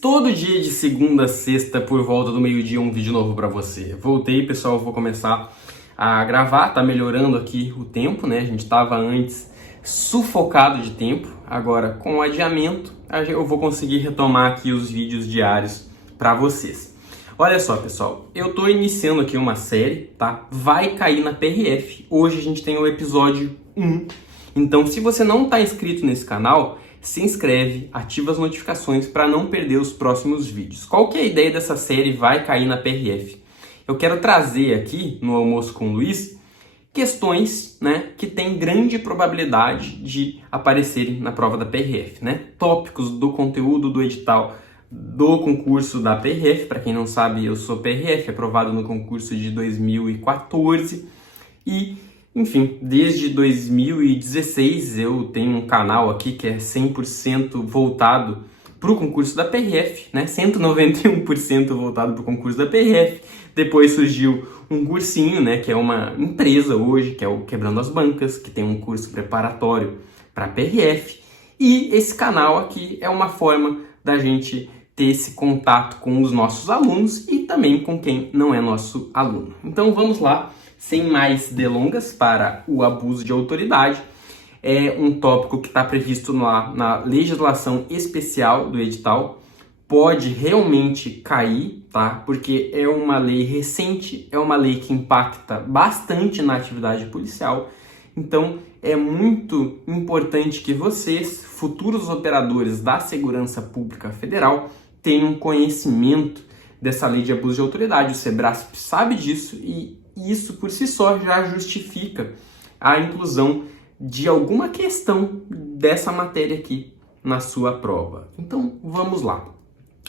Todo dia de segunda a sexta, por volta do meio-dia, um vídeo novo para você. Voltei, pessoal, vou começar a gravar, tá melhorando aqui o tempo, né? A gente tava antes sufocado de tempo, agora com o adiamento eu vou conseguir retomar aqui os vídeos diários para vocês. Olha só, pessoal, eu tô iniciando aqui uma série, tá? Vai cair na PRF. Hoje a gente tem o episódio 1. Então, se você não tá inscrito nesse canal, se inscreve, ativa as notificações para não perder os próximos vídeos. Qual que é a ideia dessa série Vai Cair na PRF? Eu quero trazer aqui no Almoço com o Luiz questões, né, que têm grande probabilidade de aparecerem na prova da PRF, né? Tópicos do conteúdo do edital do concurso da PRF. Para quem não sabe, eu sou PRF, aprovado no concurso de 2014 e enfim, desde 2016 eu tenho um canal aqui que é 100% voltado para o concurso da PRF, né? 191% voltado para o concurso da PRF. Depois surgiu um cursinho, né? Que é uma empresa hoje, que é o Quebrando as Bancas, que tem um curso preparatório para a PRF. E esse canal aqui é uma forma da gente ter esse contato com os nossos alunos e também com quem não é nosso aluno. Então vamos lá. Sem mais delongas, para o abuso de autoridade, é um tópico que está previsto na legislação especial do edital, pode realmente cair, tá? Porque é uma lei recente, é uma lei que impacta bastante na atividade policial, então é muito importante que vocês, futuros operadores da Segurança Pública Federal, tenham conhecimento dessa lei de abuso de autoridade. O Sebrasp sabe disso e isso por si só já justifica a inclusão de alguma questão dessa matéria aqui na sua prova. Então vamos lá.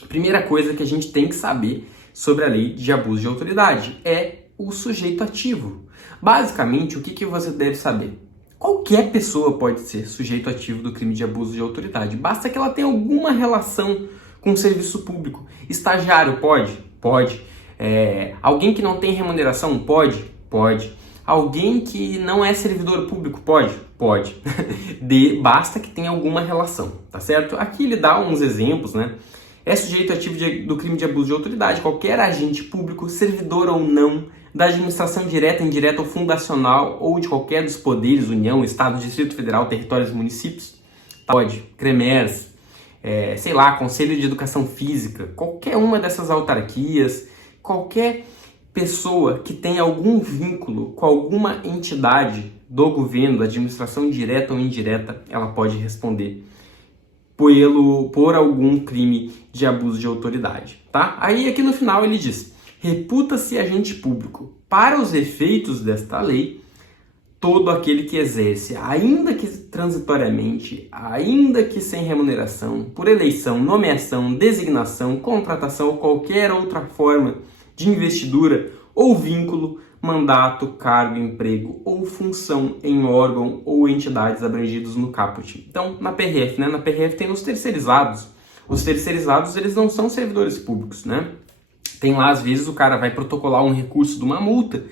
Primeira coisa que a gente tem que saber sobre a lei de abuso de autoridade é o sujeito ativo. Basicamente, o que você deve saber? Qualquer pessoa pode ser sujeito ativo do crime de abuso de autoridade. Basta que ela tenha alguma relação com o serviço público. Estagiário pode? Pode. Alguém que não tem remuneração pode? Pode. Alguém que não é servidor público pode? Pode. Basta que tenha alguma relação, tá certo? Aqui ele dá uns exemplos, né? É sujeito ativo do crime de abuso de autoridade qualquer agente público, servidor ou não, da administração direta, indireta ou fundacional ou de qualquer dos poderes, União, Estado, Distrito Federal, territórios, municípios. Pode. CREMERS, sei lá, Conselho de Educação Física, qualquer uma dessas autarquias, qualquer pessoa que tenha algum vínculo com alguma entidade do governo, da administração direta ou indireta, ela pode responder por algum crime de abuso de autoridade, tá? Aí aqui no final ele diz: reputa-se agente público para os efeitos desta lei todo aquele que exerce, ainda que transitoriamente, ainda que sem remuneração, por eleição, nomeação, designação, contratação ou qualquer outra forma de investidura ou vínculo, mandato, cargo, emprego ou função em órgão ou entidades abrangidos no caput. Então, na PRF, né? Na PRF tem os terceirizados. Os terceirizados, eles não são servidores públicos, né? Tem lá, às vezes, o cara vai protocolar um recurso de uma multa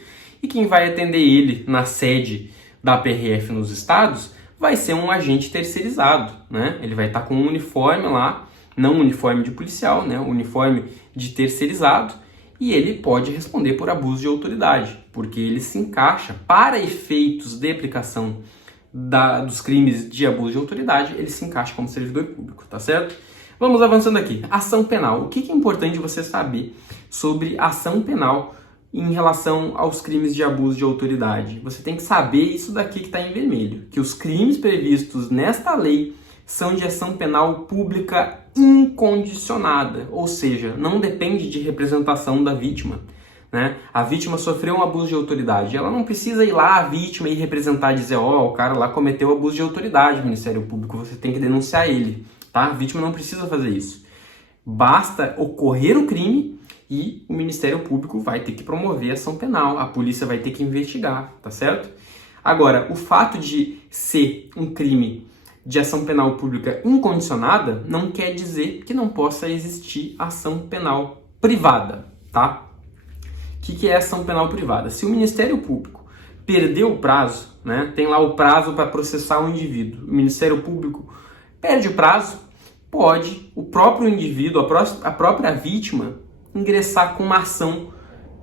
e quem vai atender ele na sede da PRF nos estados vai ser um agente terceirizado, né? Ele vai estar com um uniforme lá, não um uniforme de policial, né? Um uniforme de terceirizado, e ele pode responder por abuso de autoridade, porque ele se encaixa para efeitos de aplicação dos crimes de abuso de autoridade, ele se encaixa como servidor público, tá certo? Vamos avançando aqui. Ação penal. O que é importante você saber sobre ação penal em relação aos crimes de abuso de autoridade? Você tem que saber isso daqui que está em vermelho, que os crimes previstos nesta lei são de ação penal pública incondicionada, ou seja, não depende de representação da vítima, né? A vítima sofreu um abuso de autoridade, ela não precisa ir lá, a vítima, e representar e dizer, o cara lá cometeu abuso de autoridade, Ministério Público, você tem que denunciar ele, tá? A vítima não precisa fazer isso. Basta ocorrer o crime e o Ministério Público vai ter que promover a ação penal, a polícia vai ter que investigar, tá certo? Agora, o fato de ser um crime de ação penal pública incondicionada não quer dizer que não possa existir ação penal privada, tá? O que é ação penal privada? Se o Ministério Público perdeu o prazo, né, tem lá o prazo para processar o indivíduo, o Ministério Público perde o prazo, pode o próprio indivíduo, a própria vítima, ingressar com uma ação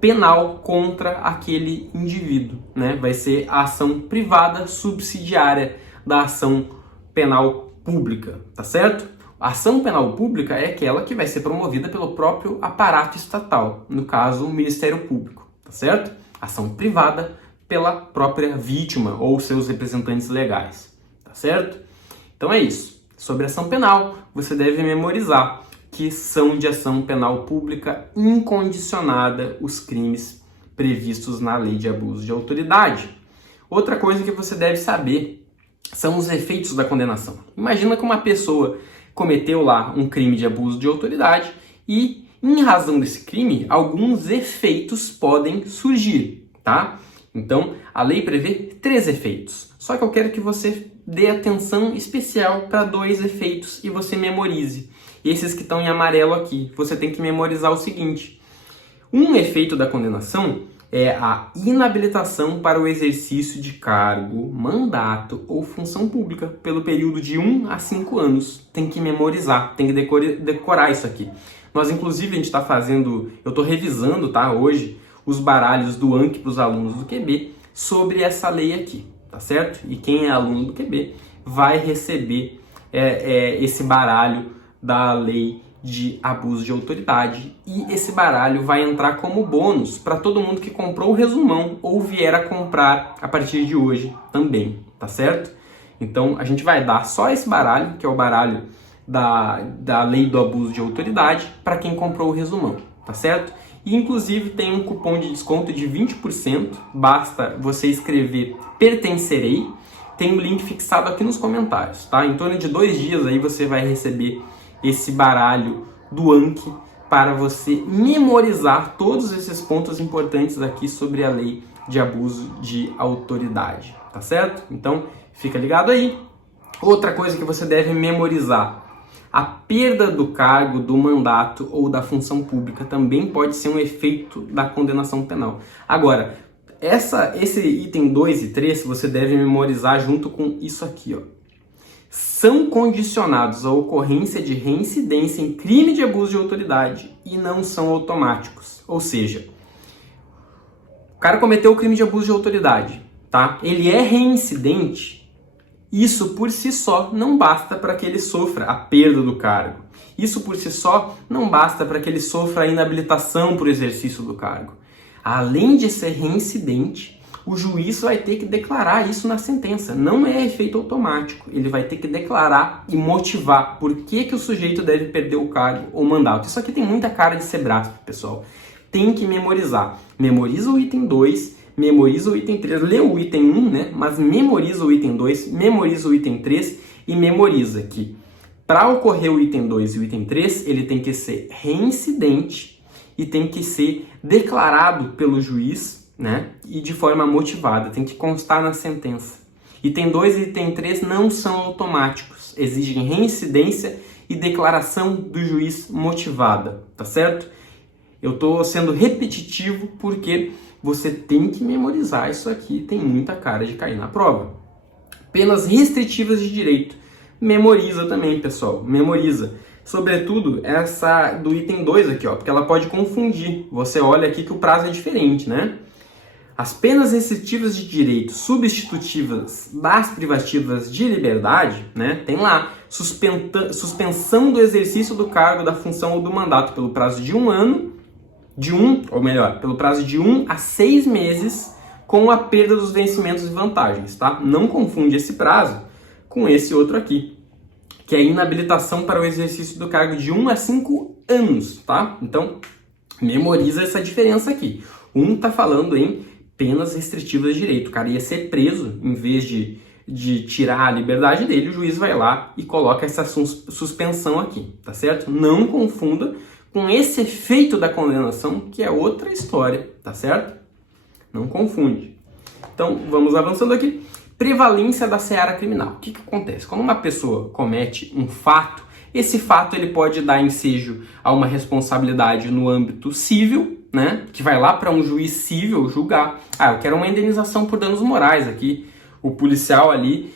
penal contra aquele indivíduo, né? Vai ser a ação privada subsidiária da ação penal pública, tá certo? A ação penal pública é aquela que vai ser promovida pelo próprio aparato estatal, no caso, o Ministério Público, tá certo? Ação privada pela própria vítima ou seus representantes legais, tá certo? Então é isso. Sobre ação penal, você deve memorizar que são de ação penal pública incondicionada os crimes previstos na Lei de Abuso de Autoridade. Outra coisa que você deve saber são os efeitos da condenação. Imagina que uma pessoa cometeu lá um crime de abuso de autoridade e, em razão desse crime, alguns efeitos podem surgir, tá? Então, a lei prevê 3 efeitos. Só que eu quero que você dê atenção especial para 2 efeitos e você memorize. Esses que estão em amarelo aqui, você tem que memorizar o seguinte. Um efeito da condenação é a inabilitação para o exercício de cargo, mandato ou função pública pelo período de 1 a 5 anos. Tem que memorizar, tem que decorar isso aqui. Nós, inclusive, a gente está fazendo, eu estou revisando, tá, hoje, os baralhos do ANC para os alunos do QB sobre essa lei aqui, tá certo? E quem é aluno do QB vai receber esse baralho da lei de abuso de autoridade e esse baralho vai entrar como bônus para todo mundo que comprou o resumão ou vier a comprar a partir de hoje também, tá certo? Então a gente vai dar só esse baralho, que é o baralho da lei do abuso de autoridade, para quem comprou o resumão, tá certo? E inclusive tem um cupom de desconto de 20%, basta você escrever pertencerei, tem um link fixado aqui nos comentários, tá? Em torno de 2 dias aí você vai receber esse baralho do ANC para você memorizar todos esses pontos importantes aqui sobre a lei de abuso de autoridade, tá certo? Então, fica ligado aí. Outra coisa que você deve memorizar: a perda do cargo, do mandato ou da função pública também pode ser um efeito da condenação penal. Agora, esse item 2 e 3 você deve memorizar junto com isso aqui, ó. São condicionados à ocorrência de reincidência em crime de abuso de autoridade e não são automáticos. Ou seja, o cara cometeu o crime de abuso de autoridade, tá? Ele é reincidente. Isso por si só não basta para que ele sofra a perda do cargo. Isso por si só não basta para que ele sofra a inabilitação para o exercício do cargo. Além de ser reincidente, o juiz vai ter que declarar isso na sentença. Não é efeito automático. Ele vai ter que declarar e motivar por que o sujeito deve perder o cargo ou mandato. Isso aqui tem muita cara de ser braço, pessoal. Tem que memorizar. Memoriza o item 2, memoriza o item 3, lê o item 1, né? Mas memoriza o item 2, memoriza o item 3 e memoriza que para ocorrer o item 2 e o item 3, ele tem que ser reincidente e tem que ser declarado pelo juiz, né? E de forma motivada, tem que constar na sentença. Item 2 e item 3 não são automáticos, exigem reincidência e declaração do juiz motivada, tá certo? Eu estou sendo repetitivo porque você tem que memorizar isso aqui, tem muita cara de cair na prova. Penas restritivas de direito, memoriza também, pessoal, memoriza. Sobretudo essa do item 2 aqui, ó, porque ela pode confundir. Você olha aqui que o prazo é diferente, né? As penas restritivas de direito substitutivas das privativas de liberdade, né, tem lá suspensão do exercício do cargo, da função ou do mandato pelo prazo de 1 ano, pelo prazo de 1 a 6 meses, com a perda dos vencimentos e vantagens, tá? Não confunde esse prazo com esse outro aqui, que é a inabilitação para o exercício do cargo de 1 a 5 anos, tá? Então, memoriza essa diferença aqui. Um tá falando em penas restritivas de direito. O cara ia ser preso, em vez de tirar a liberdade dele, o juiz vai lá e coloca essa suspensão aqui, tá certo? Não confunda com esse efeito da condenação, que é outra história, tá certo? Não confunde. Então, vamos avançando aqui. Prevalência da seara criminal. O que acontece? Quando uma pessoa comete um fato, esse fato ele pode dar ensejo a uma responsabilidade no âmbito civil, né, que vai lá para um juiz civil julgar. Eu quero uma indenização por danos morais aqui. O policial ali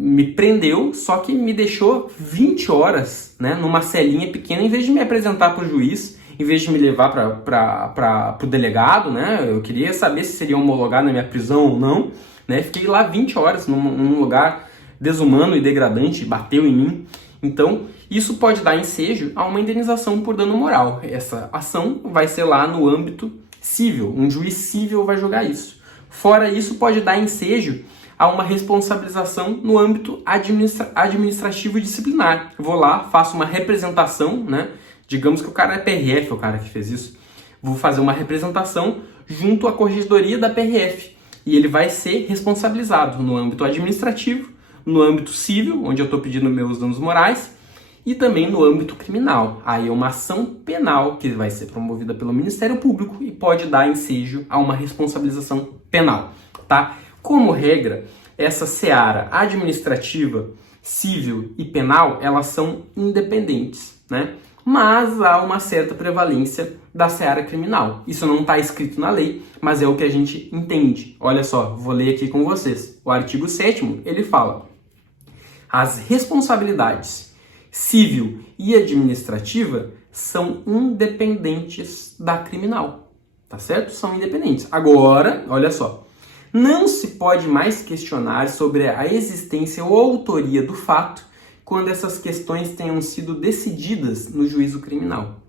me prendeu, só que me deixou 20 horas, né, numa celinha pequena, em vez de me apresentar para o juiz, em vez de me levar para o delegado, né, eu queria saber se seria homologado na minha prisão ou não, né, fiquei lá 20 horas num lugar desumano e degradante, bateu em mim. Então, isso pode dar ensejo a uma indenização por dano moral. Essa ação vai ser lá no âmbito civil, um juiz civil vai julgar isso. Fora isso, pode dar ensejo a uma responsabilização no âmbito administrativo e disciplinar. Eu vou lá, faço uma representação, né? Digamos que o cara é PRF, o cara que fez isso. Vou fazer uma representação junto à corregedoria da PRF. E ele vai ser responsabilizado no âmbito administrativo, no âmbito civil, onde eu estou pedindo meus danos morais, e também no âmbito criminal. Aí é uma ação penal que vai ser promovida pelo Ministério Público e pode dar ensejo a uma responsabilização penal, tá? Como regra, essa seara administrativa, civil e penal, elas são independentes, né? Mas há uma certa prevalência da seara criminal. Isso não está escrito na lei, mas é o que a gente entende. Olha só, vou ler aqui com vocês. O artigo 7º, ele fala: as responsabilidades civil e administrativa são independentes da criminal, tá certo? São independentes. Agora, olha só, não se pode mais questionar sobre a existência ou autoria do fato quando essas questões tenham sido decididas no juízo criminal.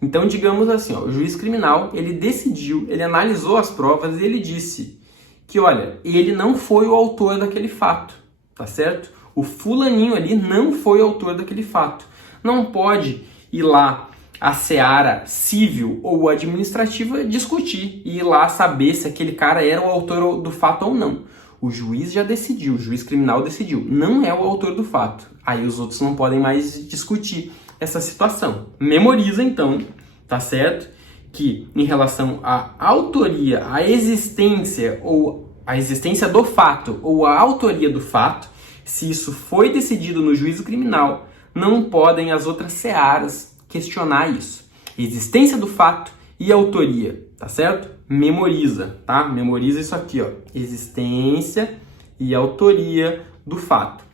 Então, digamos assim, ó, o juiz criminal, ele decidiu, ele analisou as provas e ele disse que, olha, ele não foi o autor daquele fato, tá certo? O fulaninho ali não foi o autor daquele fato. Não pode ir lá a seara civil ou administrativa discutir e ir lá saber se aquele cara era o autor do fato ou não. O juiz já decidiu, o juiz criminal decidiu, não é o autor do fato. Aí os outros não podem mais discutir essa situação. Memoriza então, tá certo? Que em relação à autoria, à existência ou a existência do fato ou a autoria do fato, se isso foi decidido no juízo criminal, não podem as outras searas questionar isso. Existência do fato e autoria, tá certo? Memoriza, tá? Memoriza isso aqui, ó. Existência e autoria do fato.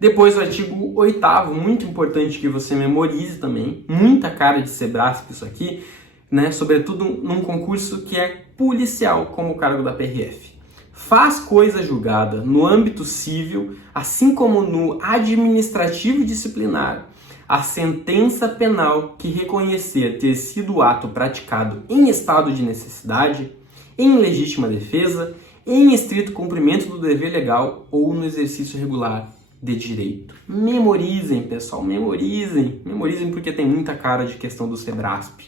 Depois o artigo 8º, muito importante que você memorize também. Muita cara de Sebrasp isso aqui, né? Sobretudo num concurso que é policial, como o cargo da PRF. Faz coisa julgada no âmbito civil, assim como no administrativo disciplinar, a sentença penal que reconhecer ter sido o ato praticado em estado de necessidade, em legítima defesa, em estrito cumprimento do dever legal ou no exercício regular de direito. Memorizem, pessoal, memorizem. Memorizem porque tem muita cara de questão do Sebrasp.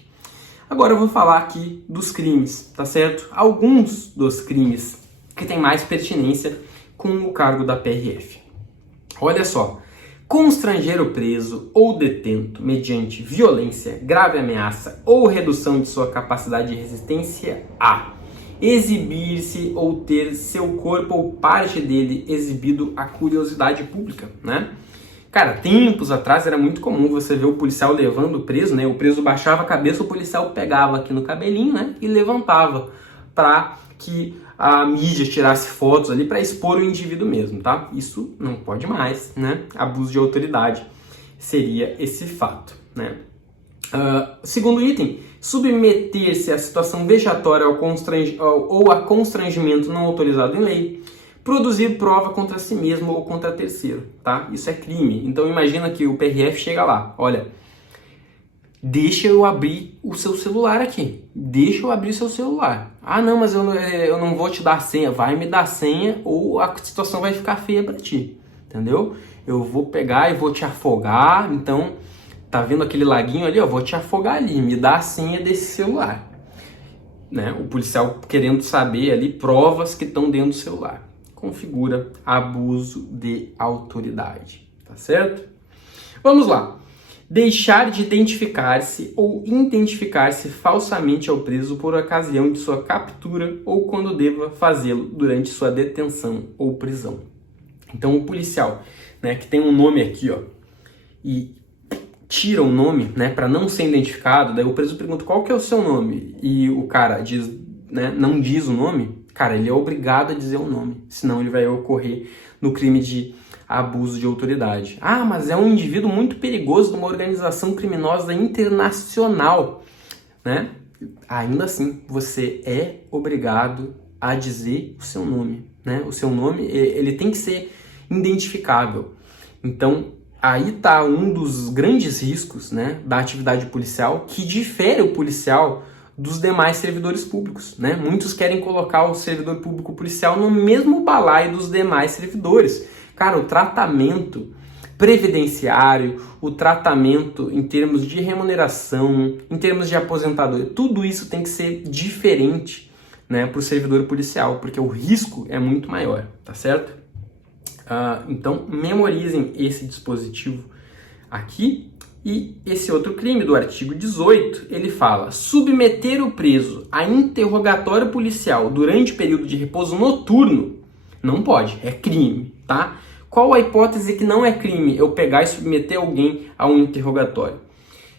Agora eu vou falar aqui dos crimes, tá certo? Alguns dos crimes que têm mais pertinência com o cargo da PRF. Olha só. Constranger o preso ou detento mediante violência, grave ameaça ou redução de sua capacidade de resistência a exibir-se ou ter seu corpo ou parte dele exibido à curiosidade pública, né? Cara, tempos atrás era muito comum você ver o policial levando o preso, né? O preso baixava a cabeça, o policial pegava aqui no cabelinho, né? E levantava para que a mídia tirasse fotos ali para expor o indivíduo mesmo, tá? Isso não pode mais, né? Abuso de autoridade seria esse fato, né? Segundo item, submeter-se à situação vexatória ou a constrangimento não autorizado em lei, produzir prova contra si mesmo ou contra terceiro, tá? Isso é crime. Então imagina que o PRF chega lá, olha, deixa eu abrir o seu celular aqui. Deixa eu abrir seu celular. Ah, não, mas eu não vou te dar senha. Vai me dar senha ou a situação vai ficar feia pra ti. Entendeu? Eu vou pegar e vou te afogar. Então, tá vendo aquele laguinho ali? Eu vou te afogar ali. Me dá a senha desse celular. Né? O policial querendo saber ali provas que estão dentro do celular. Configura abuso de autoridade. Tá certo? Vamos lá. Deixar de identificar-se ou identificar-se falsamente ao preso por ocasião de sua captura ou quando deva fazê-lo durante sua detenção ou prisão. Então o policial, né, que tem um nome aqui, ó, e tira o nome, né, para não ser identificado, daí o preso pergunta qual que é o seu nome e o cara diz, né, não diz o nome, cara, ele é obrigado a dizer o nome, senão ele vai ocorrer no crime de abuso de autoridade. Ah, mas é um indivíduo muito perigoso de uma organização criminosa internacional, né? Ainda assim, você é obrigado a dizer o seu nome, né? O seu nome, ele tem que ser identificável. Então, aí está um dos grandes riscos, né, da atividade policial, que difere o policial dos demais servidores públicos, né? Muitos querem colocar o servidor público policial no mesmo balaio dos demais servidores. Cara, o tratamento previdenciário, o tratamento em termos de remuneração, em termos de aposentadoria, tudo isso tem que ser diferente, né, para o servidor policial, porque o risco é muito maior, tá certo? Então, memorizem esse dispositivo aqui. E esse outro crime do artigo 18, ele fala: submeter o preso a interrogatório policial durante período de repouso noturno não pode, é crime, tá? Qual a hipótese que não é crime eu pegar e submeter alguém a um interrogatório?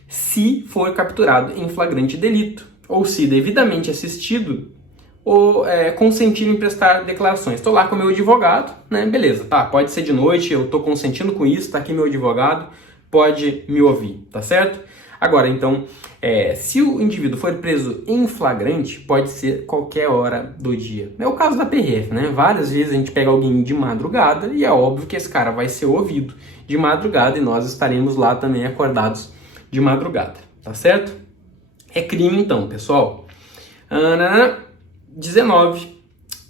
Se for capturado em flagrante delito, ou se devidamente assistido, ou consentir em prestar declarações. Estou lá com o meu advogado, né? Beleza, tá, pode ser de noite, eu estou consentindo com isso, tá aqui meu advogado, pode me ouvir, tá certo? Agora, então, se o indivíduo for preso em flagrante, pode ser qualquer hora do dia. É o caso da PRF, né? Várias vezes a gente pega alguém de madrugada e é óbvio que esse cara vai ser ouvido de madrugada e nós estaremos lá também acordados de madrugada, tá certo? É crime então, pessoal. 19.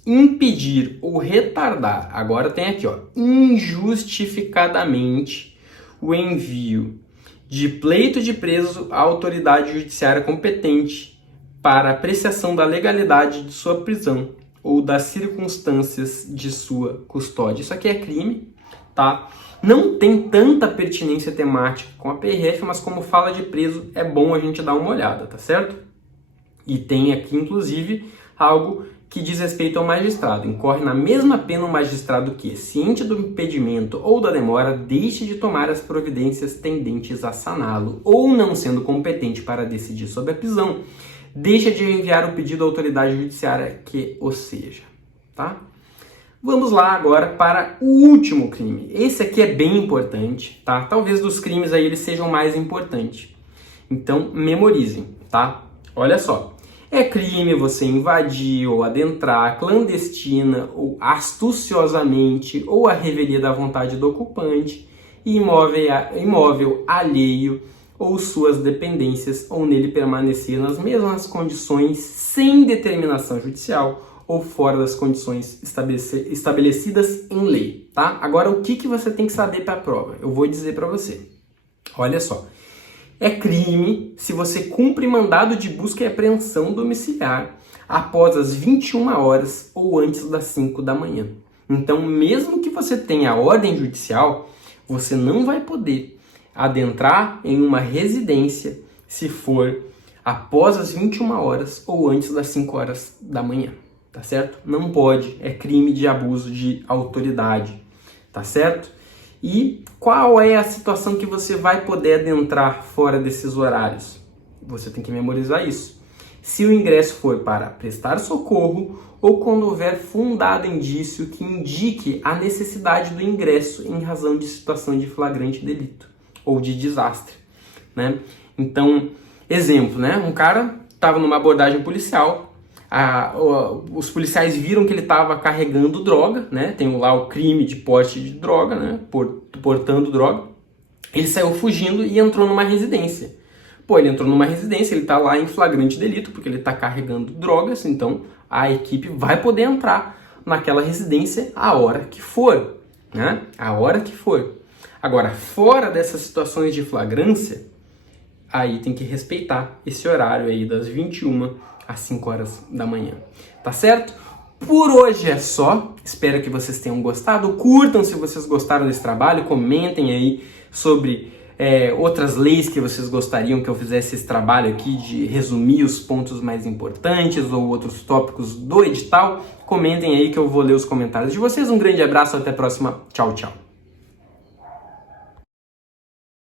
Impedir ou retardar, agora tem aqui, ó, injustificadamente o envio de pleito de preso à autoridade judiciária competente para apreciação da legalidade de sua prisão ou das circunstâncias de sua custódia. Isso aqui é crime, tá? Não tem tanta pertinência temática com a PRF, mas como fala de preso, é bom a gente dar uma olhada, tá certo? E tem aqui, inclusive, algo que diz respeito ao magistrado. Incorre na mesma pena o magistrado que, ciente do impedimento ou da demora, deixe de tomar as providências tendentes a saná-lo, ou não sendo competente para decidir sobre a prisão, deixa de enviar o pedido à autoridade judiciária que o seja, tá? Vamos lá agora para o último crime. Esse aqui é bem importante, tá? Talvez dos crimes aí eles sejam mais importantes. Então, memorizem, tá? Olha só. É crime você invadir ou adentrar clandestina ou astuciosamente ou à revelia da vontade do ocupante imóvel alheio ou suas dependências ou nele permanecer nas mesmas condições sem determinação judicial ou fora das condições estabelecidas em lei, tá? Agora, o que você tem que saber para a prova? Eu vou dizer para você. Olha só. É crime se você cumpre mandado de busca e apreensão domiciliar após as 21 horas ou antes das 5 da manhã. Então, mesmo que você tenha ordem judicial, você não vai poder adentrar em uma residência se for após as 21 horas ou antes das 5 horas da manhã, tá certo? Não pode, é crime de abuso de autoridade, tá certo? E qual é a situação que você vai poder adentrar fora desses horários? Você tem que memorizar isso. Se o ingresso for para prestar socorro ou quando houver fundado indício que indique a necessidade do ingresso em razão de situação de flagrante delito ou de desastre, né? Então, exemplo, né? Um cara estava numa abordagem policial, os policiais viram que ele estava carregando droga, né? Tem lá o crime de porte de droga, né? Portando droga. Ele saiu fugindo e entrou numa residência. Pô, ele entrou numa residência, ele está lá em flagrante delito, porque ele está carregando drogas, então a equipe vai poder entrar naquela residência a hora que for, né? A hora que for. Agora, fora dessas situações de flagrância, aí tem que respeitar esse horário aí das 21 às 5 horas da manhã, tá certo? Por hoje é só, espero que vocês tenham gostado, curtam se vocês gostaram desse trabalho, comentem aí sobre outras leis que vocês gostariam que eu fizesse esse trabalho aqui de resumir os pontos mais importantes ou outros tópicos do edital, comentem aí que eu vou ler os comentários de vocês, um grande abraço, até a próxima, tchau, tchau.